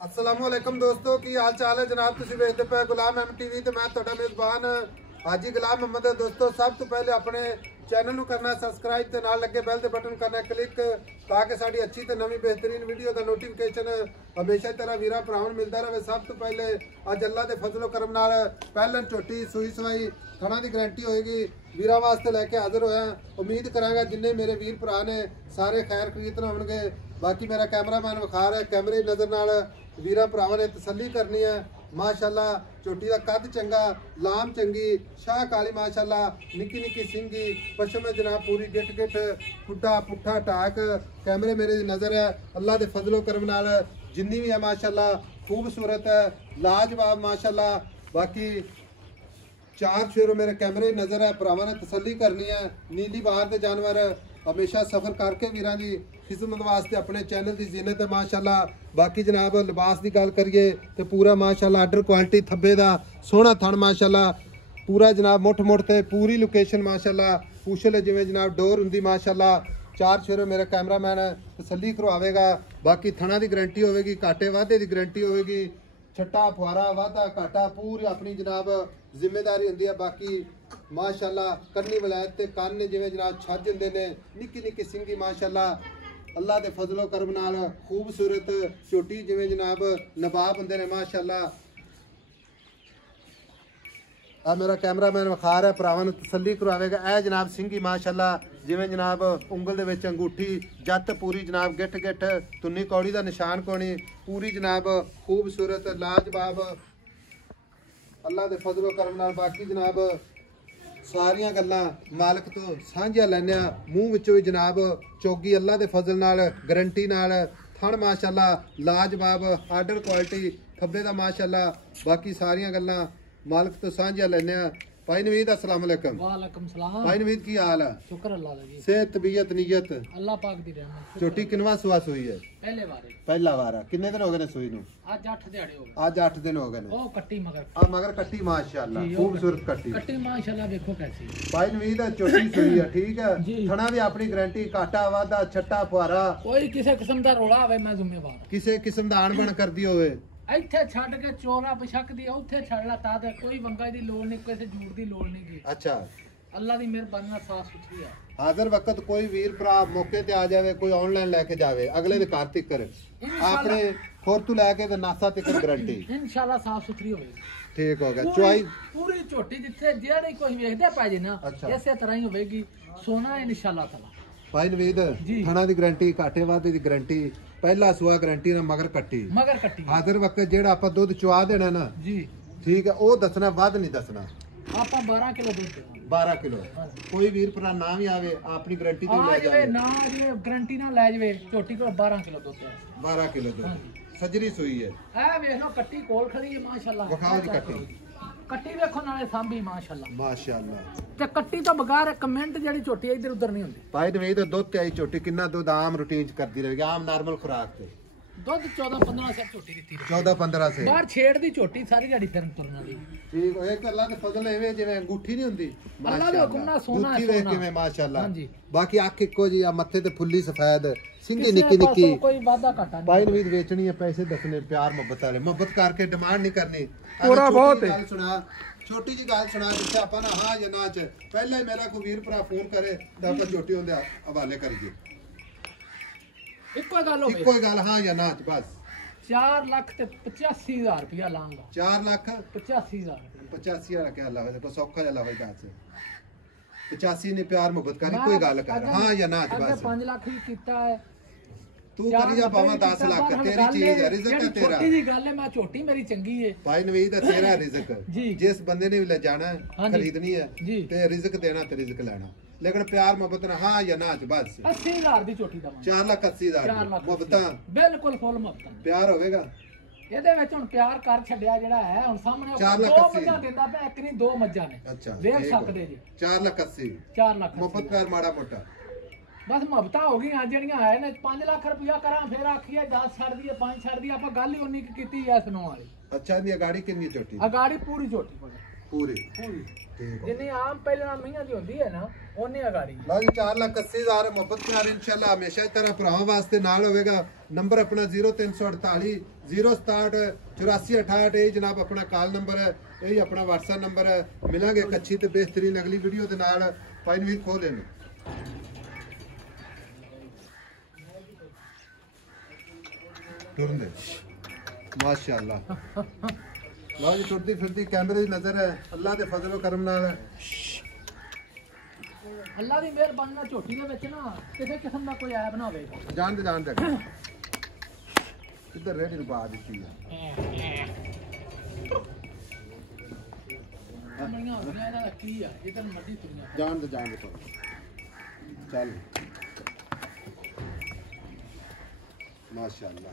अस्सलामुअलैकुम दोस्तों की हाल चाल है जनाब। तुम देखते पे गुलाम MTV तो मैं ਤੁਹਾਡਾ मेजबान हाजी गुलाम मोहम्मद है। दोस्तों सब तो पहले अपने चैनल ਨੂੰ करना सबसक्राइब ਤੇ ਨਾਲ ਲੱਗੇ ਬੈਲ ਦੇ ਬਟਨ ਕਰਨਾ ਕਲਿੱਕ ਤਾਂ ਕਿ ਸਾਡੀ ਅੱਛੀ ਤੇ ਨਵੀਂ ਬਿਹਤਰੀਨ ਵੀਡੀਓ ਦਾ ਨੋਟੀਫਿਕੇਸ਼ਨ ਹਮੇਸ਼ਾ ਤਰ੍ਹਾਂ ਵੀਰਾਂ ਭਰਾਵਾਂ ਨੂੰ ਮਿਲਦਾ ਰਹੇ। ਸਭ ਤੋਂ ਪਹਿਲੇ ਅੱਜ ਅੱਲਾ ਦੇ ਫਜ਼ਲੋ ਕਰਮ ਨਾਲ ਪਹਿਲਾਂ ਝੋਟੀ ਸੂਈ ਸਵਾਈ ਥਣਾ ਦੀ ਗਾਰੰਟੀ ਹੋਏਗੀ ਵੀਰਾਂ ਵਾਸਤੇ ਲੈ ਕੇ ਹਾਜ਼ਰ ਹੋਇਆ। ਉਮੀਦ ਕਰਾਂਗਾ ਜਿੰਨੇ ਮੇਰੇ ਵੀਰ ਭਰਾ ਨੇ ਸਾਰੇ ਖੈਰ ਖਰੀਦ ਹੋਣਗੇ। बाकी मेरा कैमरामैन विखा रहा है कैमरे नज़र नाल वीर भरावां ने तसल्ली करनी है। माशाअल्लाह झोटी का कद चंगा लाम चंगी शाह काली माशाअल्लाह निक्की निक्की सिंगी पशम जनाब पूरी गिट गिट फुटा पुट्ठा टाक कैमरे मेरे नज़र है। अल्लाह के फजलो करम नाल जिन्नी भी है माशाअल्लाह खूबसूरत है लाजवाब माशाअल्लाह। बाकी चार शेरों मेरे कैमरे नज़र है भरावां ने तसल्ली करनी है। नीली बाहर के जानवर हमेशा सफ़र करके वीरां दी खिदमत वास्ते अपने चैनल की जीनत है माशाअल्लाह। बाकी जनाब लिबास की गल करिए तो पूरा माशाअल्लाह आर्डर क्वालिटी थब्बे दा सोहना थन माशाअल्लाह पूरा जनाब मुठ मुठ ते पूरी लोकेशन माशाअल्लाह पूछल जिवें जनाब डोर हुंदी माशाअल्लाह। चार शेरों मेरा कैमरामैन तसल्ली करवाएगा। बाकी थना की गारंटी होगी घाटे वाधे की गारंटी होगी छट्टा फुआरा वाधा घाटा पूरी अपनी जनाब जिम्मेदारी होंदी है। बाकी माशाअल्लाह कन्नी वलैत ते कन्न जिवें जनाब छज हुंदे ने निक्की निक्की सिंगी माशाअल्लाह अल्लाह के फजलो करम नाल खूबसूरत झोटी जिवें जनाब नवाब हुंदे ने माशाअल्लाह। आ मेरा कैमरामैन विखा रहा है भरावां नूं तसल्ली करवाएगा। ए जनाब सिंगी माशाअल्लाह जिवें जनाब उंगल दे विच अंगूठी जत पूरी जनाब गिट गिट तुन्नी कौड़ी दा निशान कोनी पूरी जनाब खूबसूरत लाजवाब अल्लाह के फजलो करम नाल। बाकी जनाब सारियां गल्लां मालक तो सांझियां लैने मूँह विचों ही जनाब चौगी अल्लाह के फजल नाल गारंटी नाल थण माशाअल्लाह लाजवाब आर्डर क्वालिटी थब्बे दा माशाअल्लाह। बाकी सारियां गल्लां मालक तो सांझियां लैने। भाई नवीद अस्सलाम वालेकुम। वालेकुम सलाम। भाई नवीद की हाल है? शुक्र अल्लाह दा जी। सेहत तबीयत नीयत अल्लाह पाक दी रहमत। छोटी किनवा सुआ सुई है? पहले बार पहला वार है। कितने दिन हो गए ने सुई नूं? आज 8 दिहाड़े हो गए। आज 8 दिन हो गए ने। ओ कट्टी मगर आ मगर कट्टी माशाअल्लाह खूबसूरत कट्टी कट्टी माशाअल्लाह देखो कैसी। भाई नवीद छोटी सुई है ठीक है थना भी अपनी गारंटी काटा वादा छट्टा फुआरा कोई किसी किस्म दा रोला होवे मैं जिम्मेवार। किसी किस्म दा अणबण कर दी होवे ਇੱਥੇ ਛੱਡ ਕੇ ਚੋਰਾ ਬਸ਼ੱਕ ਦੀ ਉੱਥੇ ਛੱਡ ਲਾ ਤਾਂ ਤੇ ਕੋਈ ਵੰਗਾ ਦੀ ਲੋੜ ਨਹੀਂ ਕਿਸੇ ਜੂੜ ਦੀ ਲੋੜ ਨਹੀਂ ਜੀ। अच्छा ਅੱਲਾ ਦੀ ਮਿਹਰਬਾਨੀ ਨਾਲ ਸਾਫ ਸੁਥਰੀ ਆ। हाजिर वक्त कोई वीर भरा मौके ते आ जावे कोई ऑनलाइन लेके जावे अगले दे घर तक अपने खोर तू लेके ते नासा तक गारंटी इंशाल्लाह साफ सुथरी होवेगी। ठीक हो गया चुआई पूरी ਝੋਟੀ जिथे जेड़ी कोई वेखदे पै जे ना इसे तरह ही होवेगी सोना इंशाल्लाह ताला। भाई नवीद थाना दी गारंटी काटे वादे दी गारंटी पहला सुआ गारंटी ना मगर कट्टी हाजिर वक्त जेड़ा आपा दुध चुआ देना ना जी ठीक है ओ दसना वध नहीं दसना आपा 12 किलो दूध 12 किलो कोई वीर भरा ना भी आवे अपनी गारंटी दी ले जावे ना जे गारंटी ना ले जावे झोटी को 12 किलो दूध 12 किलो दूध सजरी सुई है। ए वेख लो कट्टी कोल खड़ी है माशाल्लाह। वखाओ दी कट्टी कट्टी देखो नाले सांभी माशाल्लाह माशाल्लाह ते कट्टी तो बगैर कमेंट जेडी झोटी इधर उधर नहीं होंदी। भाई नवीद दुध ते आई झोटी कितना दुध आम रूटीन च करदी रहेगी आम नार्मल खुराक ते दुध 14-15 से झोटी दी 14-15 से बाहर छेड़ दी झोटी सारी गाड़ी फिरन तुरना दी ठीक है। एक अल्लाह दे फजल एवे जिवें अंगूठी नहीं हुंदी अल्लाह दे हुक्म नाल सोना है सोना किवें माशाल्लाह। बाकी अख इको जी मत्थे ते फुल्ली सफेद सिंगी निक्की निक्की कोई वादा घाटा नहीं। भाई नवीद बेचनी है पैसे दसने प्यार मोहब्बत वाले मोहब्बत करके डिमांड नहीं करनी पूरा बहुत है। सुना छोटी जी गल सुना जिथे आपा ना हां या ना च पहले मेरा कोई वीर भरा फोन करे तो आपा छोटी होंदे हवाले करिए इको गल हो इको गल हां या ना बस 4,85,000 रुपया लाऊंगा 4,85,000 रुपया 85,000 क्या ला है को सौखा जला भाई बात से 85 ने प्यार मोहब्बत करी कोई गल कर हां या ना बस 5 लाख ही कीता है तू करी जा पावा 10 लाख तेरी चीज है रिज़्क है तेरा छोटी जी गल है मैं छोटी मेरी चंगी है भाई नवीद है तेरा रिज़्क जिस बंदे ने भी ले जाना है खरीदनी है ते रिज़्क देना ते रिज़्क लेना लेकिन प्यार मोहब्बत ना हां या ना बस 80,000 दी छोटी दा 4,80,000 मोहब्बत बिल्कुल फुल मोहब्बत प्यार होवेगा ਇਹਦੇ ਵਿੱਚ ਹੁਣ ਪਿਆਰ ਕਰ ਛੱਡਿਆ ਜਿਹੜਾ ਹੈ ਹੁਣ ਸਾਹਮਣੇ 2 ਮੱਝਾਂ ਦਿੰਦਾ ਪਿਆ ਇੱਕ ਨਹੀਂ 2 ਮੱਝਾਂ ਨੇ ਅੱਛਾ ਵੇਖ ਸਕਦੇ ਜੀ 4,80,000 4 ਲੱਖ ਮੁਹੱਬਤ ਪਿਆਰ ਮਾੜਾ ਮੋਟਾ ਬਸ ਮੁਹੱਬਤਾਂ ਹੋ ਗਈਆਂ ਜਿਹੜੀਆਂ ਆਏ ਨੇ 5 ਲੱਖ ਰੁਪਇਆ ਕਰਾਂ ਫੇਰ ਆਖੀਏ 10 ਛੱਡ ਦਈਏ 5 ਛੱਡ ਦਈਏ ਆਪਾਂ ਗੱਲ ਹੀ ਉਨੀ ਕੀਤੀ ਐ ਸੁਣੋ ਵਾਲੀ। ਅੱਛਾ ਦੀ ਅਗਾੜੀ ਕਿੰਨੀ ਛੋਟੀ ਅਗਾੜੀ ਪੂਰੀ ਛੋਟੀ ਪੂਰੀ ਪੂਰੀ ਠੀਕ ਜਿੰਨੀ ਆਮ ਪਹਿਲਾਂ ਮਹੀਆਂ ਦੀ ਹੁੰਦੀ ਹੈ ਨਾ ਉਹਨੇ ਅਗਾੜੀ ਲਓ ਜੀ 4,80,000 ਮੁਹੱਬਤ ਪਿਆਰ ਇਨਸ਼ਾਅੱਲਾ ਹਮੇਸ਼ਾ ਇਸ ਤਰ੍ਹਾਂ ਭਰਾਵਾਂ ਵਾਸਤੇ ਨਾਲ ਹੋਵੇਗਾ। ਨੰਬਰ ਆਪਣਾ 0348 067 8468 ਇਹ ਜਨਾਬ ਆਪਣਾ ਕਾਲ ਨੰਬਰ ਹੈ, ਇਹ ਆਪਣਾ WhatsApp ਨੰਬਰ ਹੈ। ਮਿਲਾਂਗੇ ਇੱਕ ਅੱਛੀ ਤੇ ਬਿਹਤਰੀਨ ਅਗਲੀ ਵੀਡੀਓ ਦੇ ਨਾਲ। ਪਾਈਨ ਵੀ ਖੋਲ ਲੈਣੇ ਤੁਰਨੇ ਮਾਸ਼ਾਅੱਲਾ। ਲਓ ਜੀ ਟੁੱਟਦੀ ਫਿਰਦੀ ਕੈਮਰੇ ਦੀ ਨਜ਼ਰ ਹੈ, ਅੱਲਾ ਦੇ ਫਜ਼ਲ ਕਰਮ ਨਾਲ ਅੱਲਾ ਦੀ ਮਿਹਰਬਾਨੀ ਨਾਲ ਝੋਟੀ ਦੇ ਵਿੱਚ ਨਾ ਕਿਸੇ ਕਿਸਮ ਦਾ ਕੋਈ ਐਬ ਨਾ ਹੋਵੇ। ਜਾਣ ਦੇ ਕਿੱਧਰ ਰੇੜੀ ਨੂੰ ਪਾ ਦਿੱਤੀ ਹੈ ਮੰਗੀਆਂ ਹੁੰਦੀਆਂ ਇਹਦਾ ਕੀ ਆ ਜਿੱਦਨ ਮਰਜ਼ੀ ਤੁਰੀਆਂ ਜਾਣ ਦੇ ਚੱਲ ਮਾਸ਼ਾਅੱਲਾ।